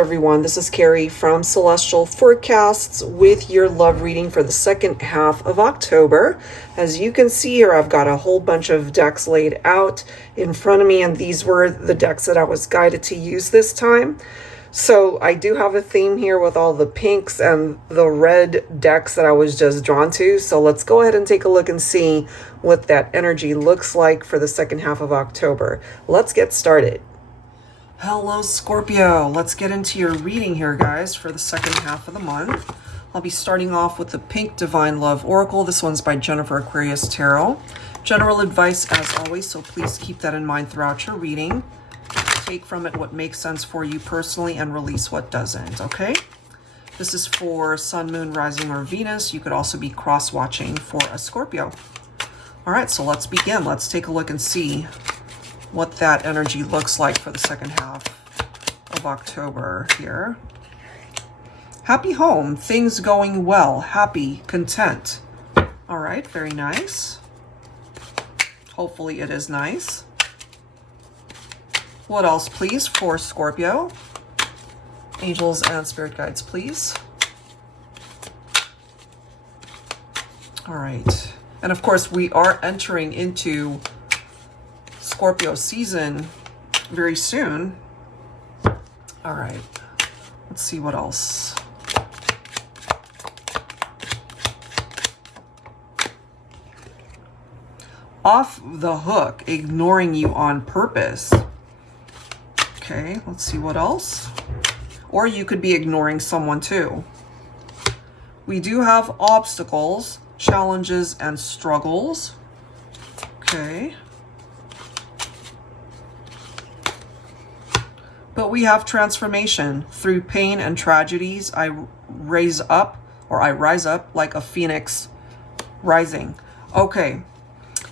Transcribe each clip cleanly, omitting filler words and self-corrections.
everyone, this is Carrie from Celestial Forecasts with your love reading for the second half of October. As you can see here, I've got a whole bunch of decks laid out in front of me, and these were the decks that I was guided to use this time. So I do have a theme here with all the pinks and the red decks that I was just drawn to. So let's go ahead and take a look and see what that energy looks like for the second half of October. Let's get started. Hello Scorpio, let's get into your reading here guys for the second half of the month. I'll be starting off with the Pink Divine Love Oracle. This one's by Jennifer Aquarius Tarot. General advice as always, so please keep that in mind throughout your reading. Take from it what makes sense for you personally and release what doesn't, okay? This is for Sun, Moon, Rising, or Venus. You could also be cross-watching for a Scorpio. All right, so let's begin. Let's take a look and see what that energy looks like for the second half of October here. Happy home, things going well, happy, content. All right, very nice. Hopefully it is nice. What else, please, for Scorpio? Angels and spirit guides, please. All right. And of course, we are entering into Scorpio season very soon. All right. Let's see what else. Off the hook, ignoring you on purpose. Okay, let's see what else. Or you could be ignoring someone too. We do have obstacles, challenges, and struggles. Okay. But we have transformation. Through pain and tragedies, I rise up like a phoenix rising. Okay,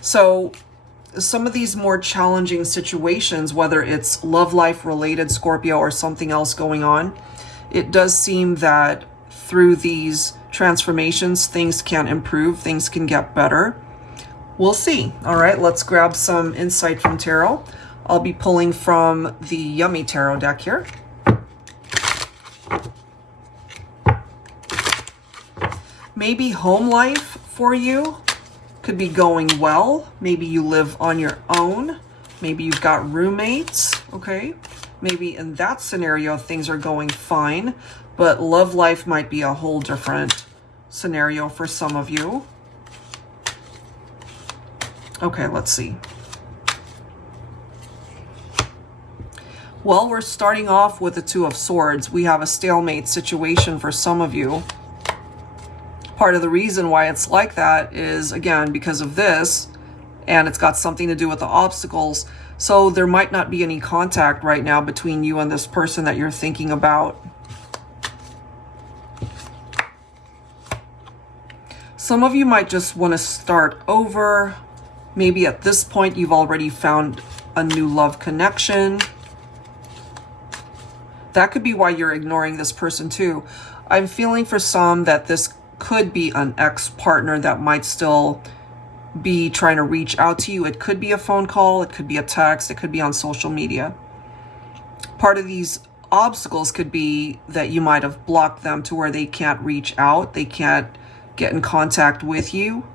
so some of these more challenging situations, whether it's love life related Scorpio or something else going on, it does seem that through these transformations, things can improve, things can get better. We'll see. All right, let's grab some insight from tarot. I'll be pulling from the Yummy Tarot deck here. Maybe home life for you could be going well. Maybe you live on your own. Maybe you've got roommates, okay? Maybe in that scenario, things are going fine, but love life might be a whole different scenario for some of you. Okay, let's see. Well, we're starting off with the Two of Swords. We have a stalemate situation for some of you. Part of the reason why it's like that is, again, because of this, and it's got something to do with the obstacles. So there might not be any contact right now between you and this person that you're thinking about. Some of you might just want to start over. Maybe at this point you've already found a new love connection. That could be why you're ignoring this person too. I'm feeling for some that this could be an ex-partner that might still be trying to reach out to you. It could be a phone call, it could be a text, it could be on social media. Part of these obstacles could be that you might have blocked them to where they can't reach out, they can't get in contact with you.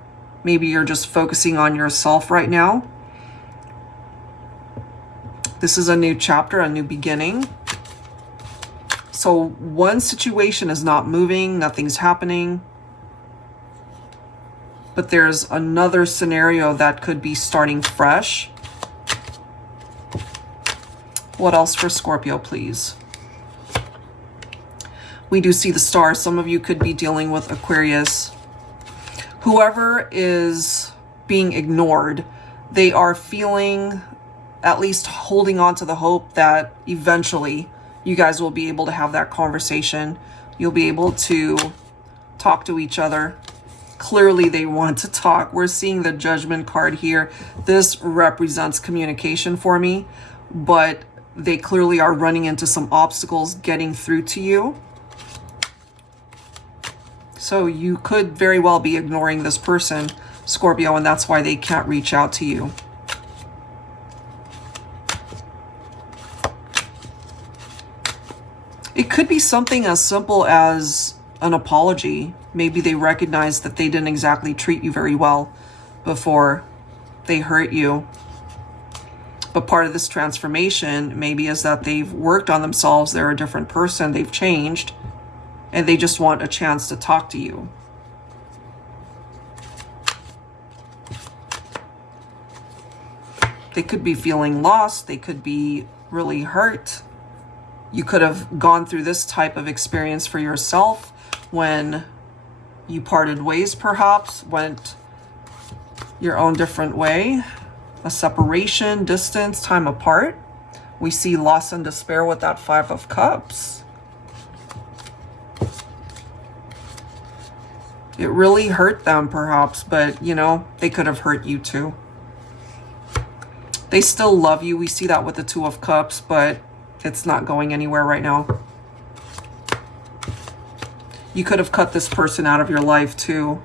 Maybe you're just focusing on yourself right now. This is a new chapter, a new beginning. So one situation is not moving, nothing's happening. But there's another scenario that could be starting fresh. What else for Scorpio, please? We do see the Star. Some of you could be dealing with Aquarius. Whoever is being ignored, they are feeling, at least holding on to the hope that eventually you guys will be able to have that conversation. You'll be able to talk to each other. Clearly they want to talk. We're seeing the Judgment card here. This represents communication for me, but they clearly are running into some obstacles getting through to you. So you could very well be ignoring this person, Scorpio, and that's why they can't reach out to you. could be something as simple as an apology. Maybe they recognize that they didn't exactly treat you very well before they hurt you. But part of this transformation maybe is that they've worked on themselves, they're a different person, they've changed, and they just want a chance to talk to you. They could be feeling lost, they could be really hurt. You could have gone through this type of experience for yourself when you parted ways, perhaps, went your own different way. A separation, distance, time apart. We see loss and despair with that Five of Cups. It really hurt them, perhaps, but, you know, they could have hurt you too. They still love you. We see that with the Two of Cups, but it's not going anywhere right now. You could have cut this person out of your life too.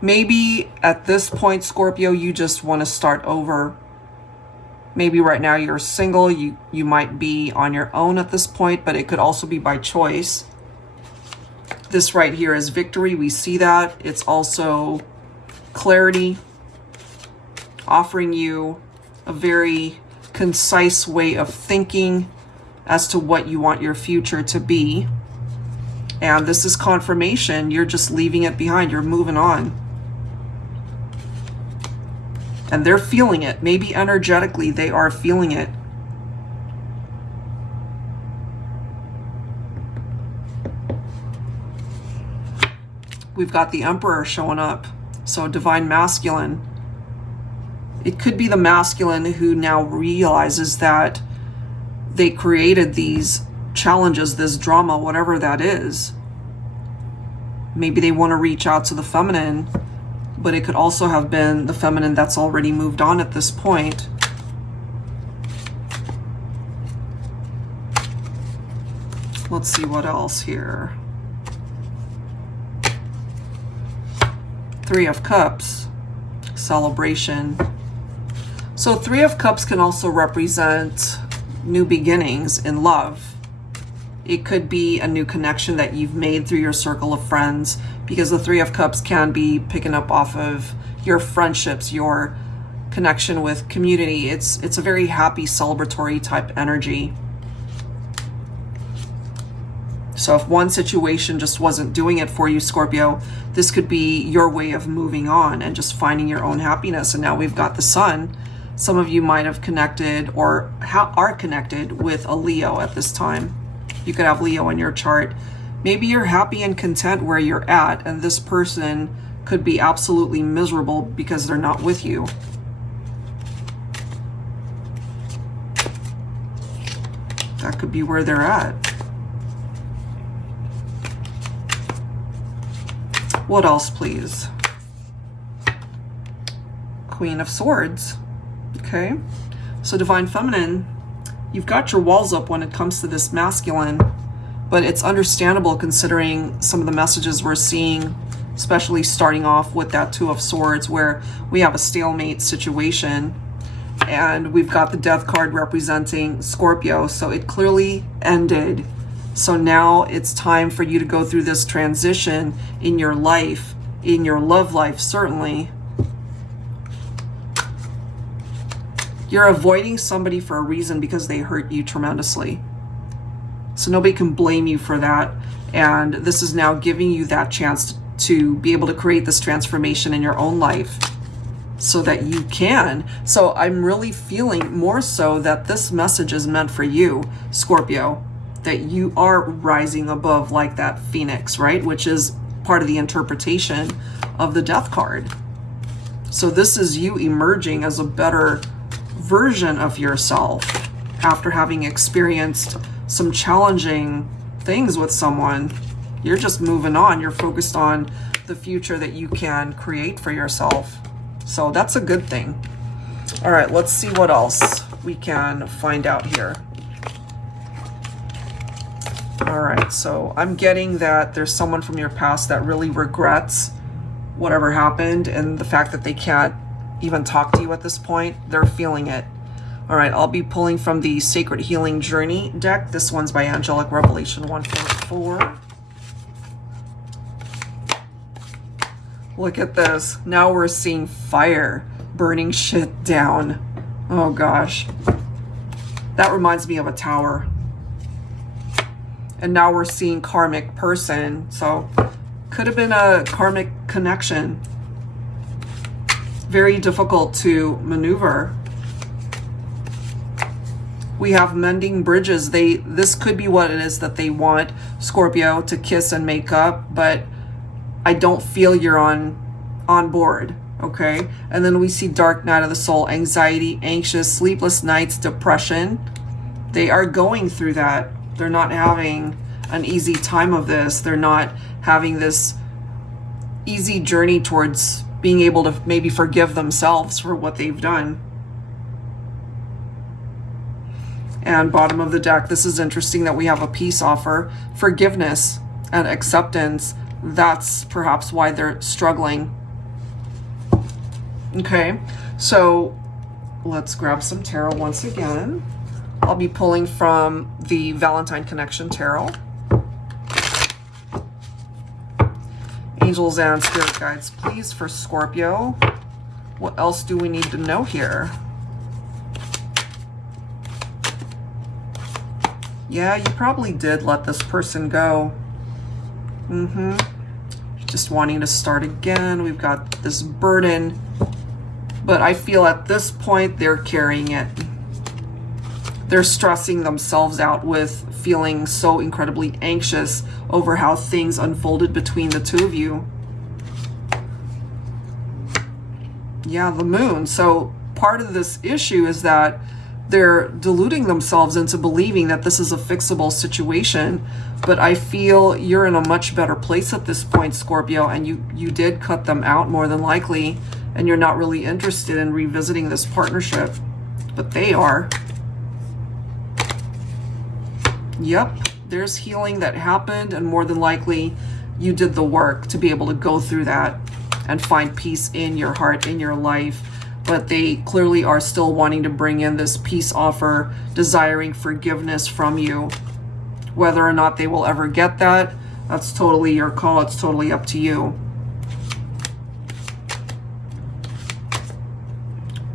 Maybe at this point, Scorpio, you just want to start over. Maybe right now you're single. You might be on your own at this point, but it could also be by choice. This right here is victory. We see that. It's also clarity, offering you a very concise way of thinking as to what you want your future to be. And this is confirmation. You're just leaving it behind. You're moving on. And they're feeling it. Maybe energetically they are feeling it. We've got the Emperor showing up. So Divine Masculine. It could be the masculine who now realizes that they created these challenges, this drama, whatever that is. Maybe they want to reach out to the feminine, but it could also have been the feminine that's already moved on at this point. Let's see what else here. Three of Cups, celebration. So Three of Cups can also represent new beginnings in love. It could be a new connection that you've made through your circle of friends, because the Three of Cups can be picking up off of your friendships, your connection with community. It's a very happy, celebratory type energy. So if one situation just wasn't doing it for you, Scorpio, this could be your way of moving on and just finding your own happiness. And now we've got the Sun. Some of you might have connected or are connected with a Leo at this time. You could have Leo in your chart. Maybe you're happy and content where you're at, and this person could be absolutely miserable because they're not with you. That could be where they're at. What else, please? Queen of Swords. Okay. So Divine Feminine, you've got your walls up when it comes to this masculine, but it's understandable considering some of the messages we're seeing, especially starting off with that Two of Swords where we have a stalemate situation and we've got the Death card representing Scorpio. So it clearly ended. So now it's time for you to go through this transition in your life, in your love life, certainly. You're avoiding somebody for a reason because they hurt you tremendously. So nobody can blame you for that. And this is now giving you that chance to be able to create this transformation in your own life so that you can. So I'm really feeling more so that this message is meant for you, Scorpio, that you are rising above like that phoenix, right? Which is part of the interpretation of the Death card. So this is you emerging as a better version of yourself after having experienced some challenging things with someone. You're just moving on. You're focused on the future that you can create for yourself. So that's a good thing. All right, let's see what else we can find out here. All right, so I'm getting that there's someone from your past that really regrets whatever happened, and the fact that they can't even talk to you at this point, they're feeling it. All right, I'll be pulling from the Sacred Healing Journey deck. This one's by Angelic Revelation 144. Look at this. Now we're seeing fire burning shit down. Oh gosh. That reminds me of a tower. And now we're seeing karmic person. So could have been a karmic connection. Very difficult to maneuver. We have mending bridges. This could be what it is that they want, Scorpio, to kiss and make up, but I don't feel you're on board, okay? And then we see dark night of the soul, anxiety, anxious, sleepless nights, depression. They are going through that. They're not having an easy time of this. They're not having this easy journey towards being able to maybe forgive themselves for what they've done. And bottom of the deck, this is interesting that we have a peace offer, forgiveness and acceptance. That's perhaps why they're struggling. Okay, so let's grab some tarot once again. I'll be pulling from the Valentine Connection Tarot. Angels and spirit guides, please, for Scorpio. What else do we need to know here? Yeah, you probably did let this person go. Just wanting to start again. We've got this burden, but I feel at this point they're carrying it. They're stressing themselves out with feeling so incredibly anxious over how things unfolded between the two of you. Yeah, the moon. So part of this issue is that they're deluding themselves into believing that this is a fixable situation, but I feel you're in a much better place at this point, Scorpio, and you did cut them out more than likely, and you're not really interested in revisiting this partnership, but they are. Yep, there's healing that happened, and more than likely you did the work to be able to go through that and find peace in your heart, in your life. But they clearly are still wanting to bring in this peace offer, desiring forgiveness from you. Whether or not they will ever get that, that's totally your call. It's totally up to you.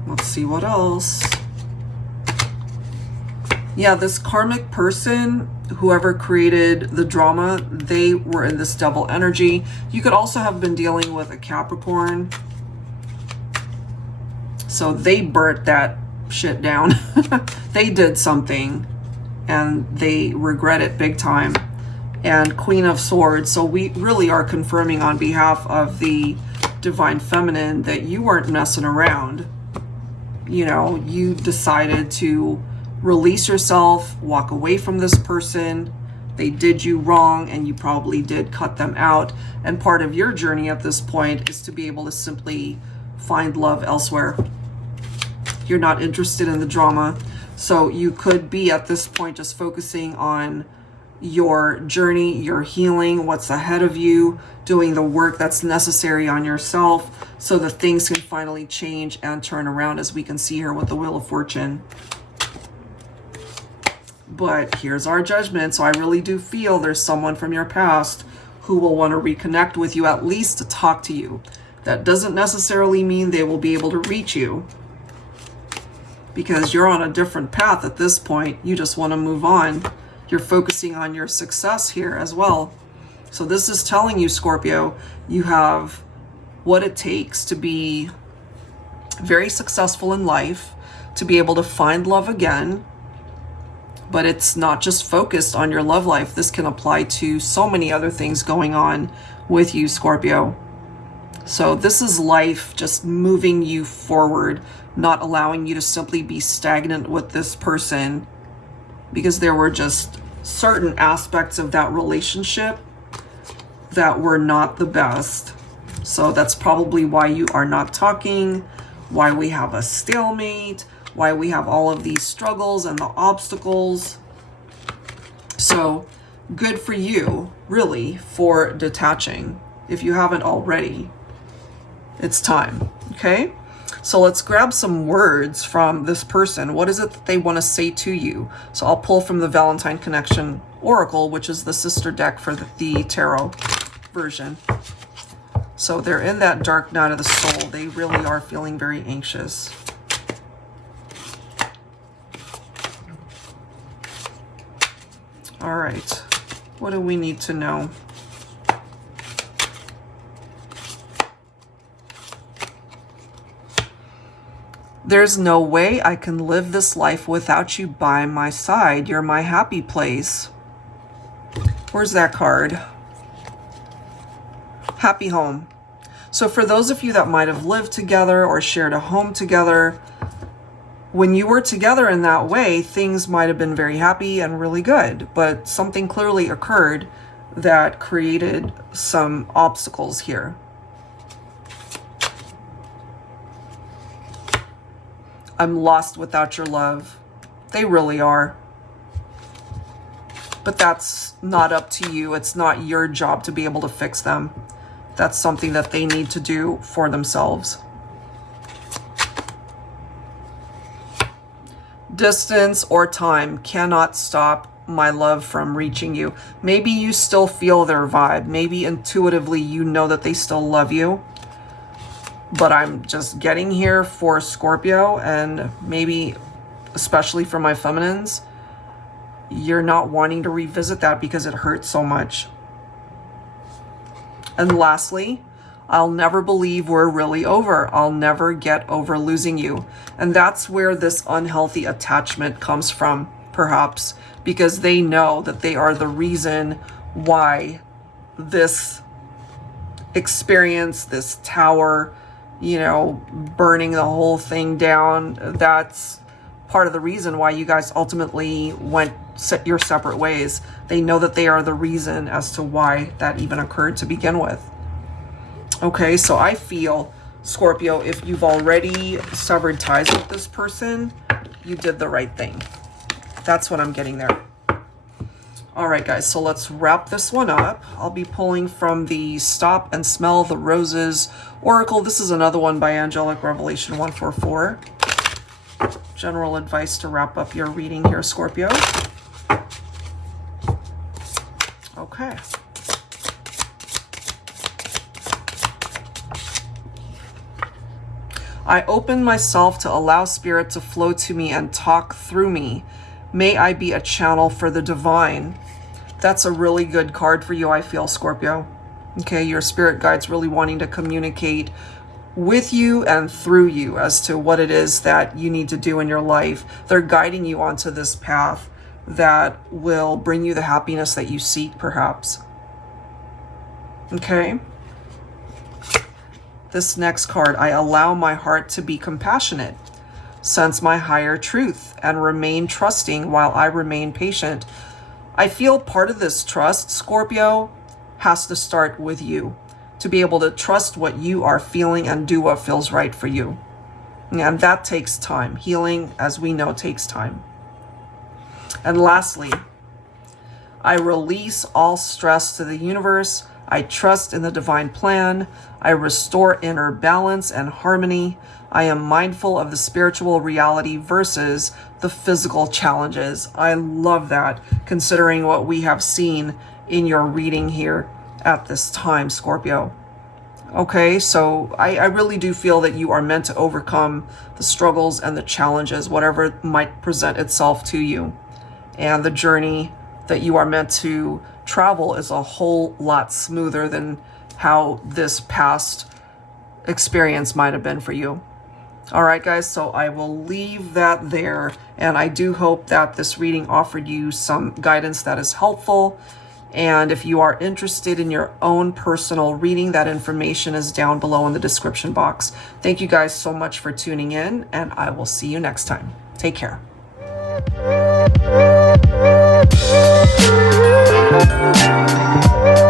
Let's see what else. Yeah, this karmic person, whoever created the drama, they were in this devil energy. You could also have been dealing with a Capricorn. So they burnt that shit down. They did something and they regret it big time. And Queen of Swords. So we really are confirming on behalf of the Divine Feminine that you weren't messing around. You know, you decided to release yourself, walk away from this person. They did you wrong and you probably did cut them out. And part of your journey at this point is to be able to simply find love elsewhere. You're not interested in the drama. So you could be at this point just focusing on your journey, your healing, what's ahead of you, doing the work that's necessary on yourself so that things can finally change and turn around, as we can see here with the Wheel of Fortune. But here's our judgment. So I really do feel there's someone from your past who will want to reconnect with you, at least to talk to you. That doesn't necessarily mean they will be able to reach you, because you're on a different path at this point. You just want to move on. You're focusing on your success here as well. So this is telling you, Scorpio, you have what it takes to be very successful in life, to be able to find love again. But it's not just focused on your love life. This can apply to so many other things going on with you, Scorpio. So this is life just moving you forward, not allowing you to simply be stagnant with this person, because there were just certain aspects of that relationship that were not the best. So that's probably why you are not talking, why we have a stalemate, why we have all of these struggles and the obstacles. So good for you, really, for detaching. If you haven't already, it's time. Okay, So let's grab some words from this person. What is it that they want to say to you? So I'll pull from the Valentine Connection Oracle, which is the sister deck for the tarot version. So they're in that dark night of the soul. They really are feeling very anxious. All right. What do we need to know? There's no way I can live this life without you by my side. You're my happy place. Where's that card? Happy home. So for those of you that might have lived together or shared a home together, when you were together in that way, things might have been very happy and really good, but something clearly occurred that created some obstacles here. I'm lost without your love. They really are. But that's not up to you. It's not your job to be able to fix them. That's something that they need to do for themselves. Distance or time cannot stop my love from reaching you. Maybe you still feel their vibe. Maybe intuitively you know that they still love you. But I'm just getting here for Scorpio, and maybe especially for my feminines, you're not wanting to revisit that because it hurts so much. And lastly, I'll never believe we're really over. I'll never get over losing you. And that's where this unhealthy attachment comes from, perhaps, because they know that they are the reason why this experience, this tower, you know, burning the whole thing down, that's part of the reason why you guys ultimately went your separate ways. They know that they are the reason as to why that even occurred to begin with. Okay, so I feel, Scorpio, if you've already severed ties with this person, you did the right thing. That's what I'm getting there. All right, guys, so let's wrap this one up. I'll be pulling from the Stop and Smell the Roses Oracle. This is another one by Angelic Revelation 144. General advice to wrap up your reading here, Scorpio. Okay. I open myself to allow Spirit to flow to me and talk through me. May I be a channel for the divine. That's a really good card for you, I feel, Scorpio. Okay, your spirit guide's really wanting to communicate with you and through you as to what it is that you need to do in your life. They're guiding you onto this path that will bring you the happiness that you seek, perhaps. Okay. This next card, I allow my heart to be compassionate, sense my higher truth, and remain trusting while I remain patient. I feel part of this trust, Scorpio, has to start with you, to be able to trust what you are feeling and do what feels right for you. And that takes time. Healing, as we know, takes time. And lastly, I release all stress to the universe. I trust in the divine plan. I restore inner balance and harmony. I am mindful of the spiritual reality versus the physical challenges. I love that, considering what we have seen in your reading here at this time, Scorpio. Okay, so I really do feel that you are meant to overcome the struggles and the challenges, whatever might present itself to you. And the journey that you are meant to travel is a whole lot smoother than how this past experience might have been for you. All right, guys, so I will leave that there. And I do hope that this reading offered you some guidance that is helpful. And if you are interested in your own personal reading, that information is down below in the description box. Thank you guys so much for tuning in, and I will see you next time. Take care. Thank you.